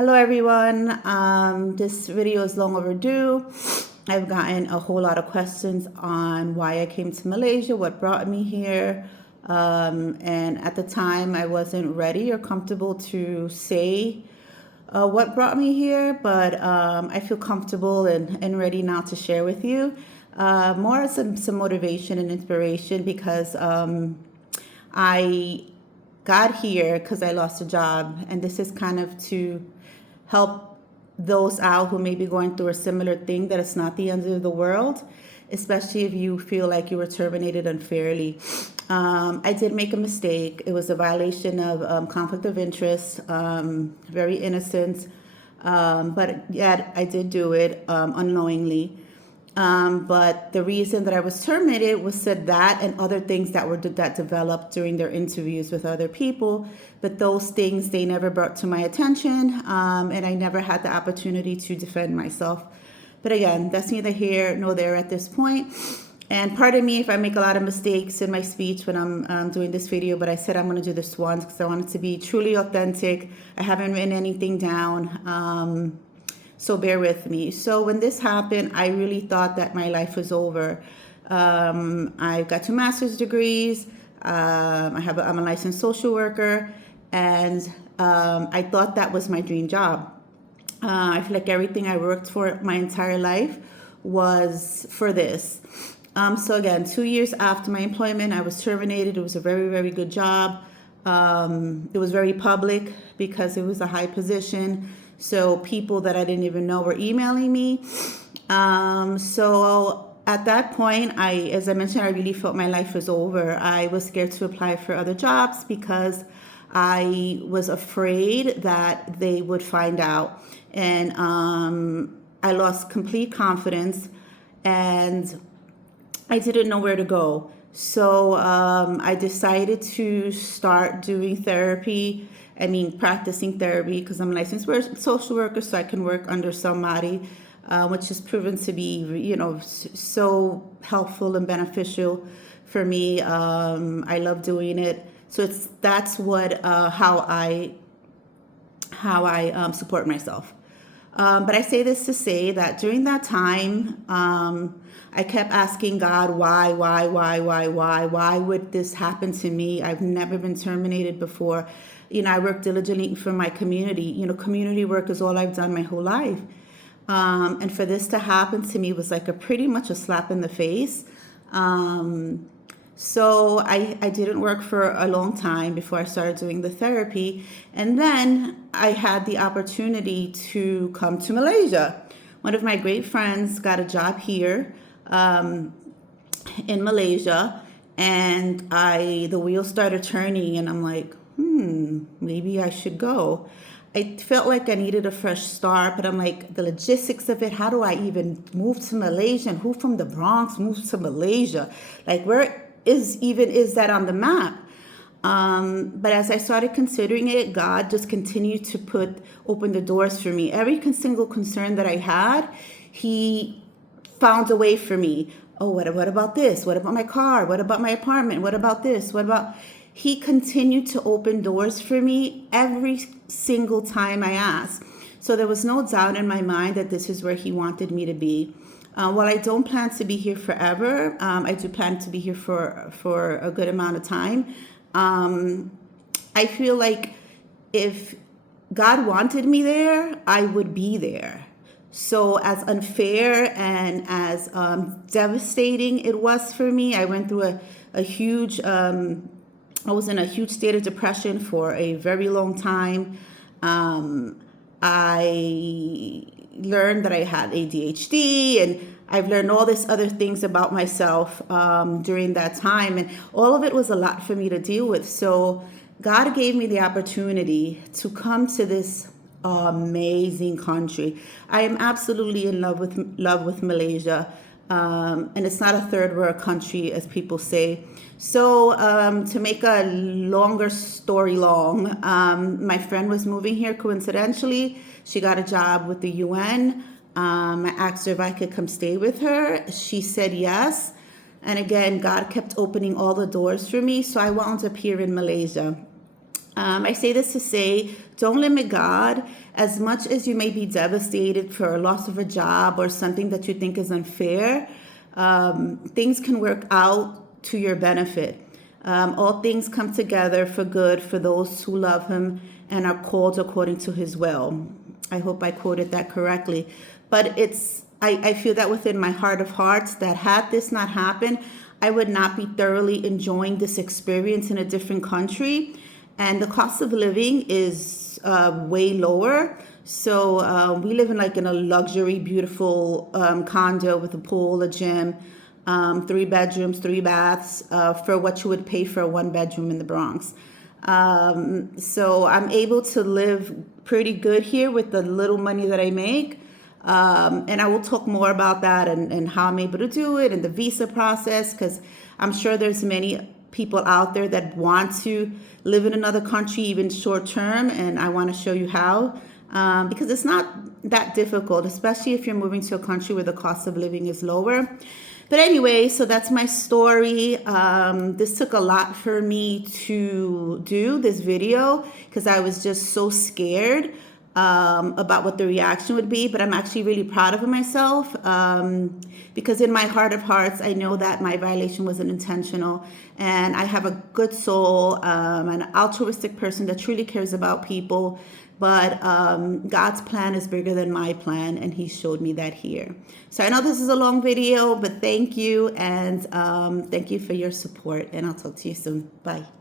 Hello everyone. This video is long overdue. I've gotten a whole lot of questions on why I came to Malaysia, what brought me here. And at the time I wasn't ready or comfortable to say what brought me here, but I feel comfortable and ready now to share with you. More some motivation and inspiration because I got here because I lost a job, and this is kind of to help those out who may be going through a similar thing, that it's not the end of the world, especially if you feel like you were terminated unfairly. I did make a mistake. It was a violation of conflict of interest, very innocent, but yet I did do it unknowingly. But the reason that I was terminated was said that and other things that developed during their interviews with other people. But those things they never brought to my attention, and I never had the opportunity to defend myself. But again, that's neither here nor there at this point. And pardon me if I make a lot of mistakes in my speech when I'm doing this video, but I said I'm going to do this once because I want it to be truly authentic. I haven't written anything down. So bear with me. So when this happened, I really thought that my life was over. I got 2 master's degrees. I'm a licensed social worker, and I thought that was my dream job. I feel like everything I worked for my entire life was for this. So again, 2 years after my employment, I was terminated. It was a very, very good job. It was very public because it was a high position. So people that I didn't even know were emailing me. So at that point, as I mentioned, I really felt my life was over. I was scared to apply for other jobs because I was afraid that they would find out. And I lost complete confidence, and I didn't know where to go. So I decided to start doing therapy. Practicing therapy, because I'm a licensed social worker, so I can work under somebody, which has proven to be, so helpful and beneficial for me. I love doing it. So that's what how I support myself. But I say this to say that during that time, I kept asking God, why would this happen to me? I've never been terminated before. I work diligently for my community. Community work is all I've done my whole life. And for this to happen to me was like pretty much a slap in the face. So I didn't work for a long time before I started doing the therapy. And then I had the opportunity to come to Malaysia. One of my great friends got a job here in Malaysia, and the wheels started turning, and I'm like, maybe I should go. I felt like I needed a fresh start, but I'm like, the logistics of it, how do I even move to Malaysia? And who from the Bronx moves to Malaysia? Like, where is that on the map? But as I started considering it, God just continued to open the doors for me. Every single concern that I had, He found a way for me. Oh, what about this? What about my car? What about my apartment? What about this? He continued to open doors for me every single time I asked. So there was no doubt in my mind that this is where He wanted me to be. While I don't plan to be here forever, I do plan to be here for a good amount of time. I feel like if God wanted me there, I would be there. So as unfair and as devastating it was for me, I went through a huge... I was in a huge state of depression for a very long time. I learned that I had ADHD, and I've learned all these other things about myself during that time. And all of it was a lot for me to deal with. So God gave me the opportunity to come to this amazing country. I am absolutely in love with Malaysia. And it's not a third world country, as people say. So to make a longer story long, my friend was moving here coincidentally. She got a job with the UN. I asked her if I could come stay with her. She said yes. And again, God kept opening all the doors for me. So I wound up here in Malaysia. I say this to say, don't limit God. As much as you may be devastated for a loss of a job or something that you think is unfair, things can work out to your benefit. All things come together for good for those who love him and are called according to his will. I hope I quoted that correctly. But I feel that within my heart of hearts that had this not happened, I would not be thoroughly enjoying this experience in a different country. And the cost of living is way lower. So we live in a luxury, beautiful condo with a pool, a gym, 3 bedrooms, 3 baths for what you would pay for a 1 bedroom in the Bronx. So I'm able to live pretty good here with the little money that I make. And I will talk more about that and how I'm able to do it and the visa process, because I'm sure there's many people out there that want to live in another country, even short term, and I want to show you how, because it's not that difficult, especially if you're moving to a country where the cost of living is lower. But anyway, so that's my story. This took a lot for me to do this video because I was just so scared about what the reaction would be, but I'm actually really proud of myself because in my heart of hearts, I know that my violation wasn't intentional, and I have a good soul, an altruistic person that truly cares about people, but God's plan is bigger than my plan, and he showed me that here. So I know this is a long video, but thank you, and thank you for your support, and I'll talk to you soon. Bye.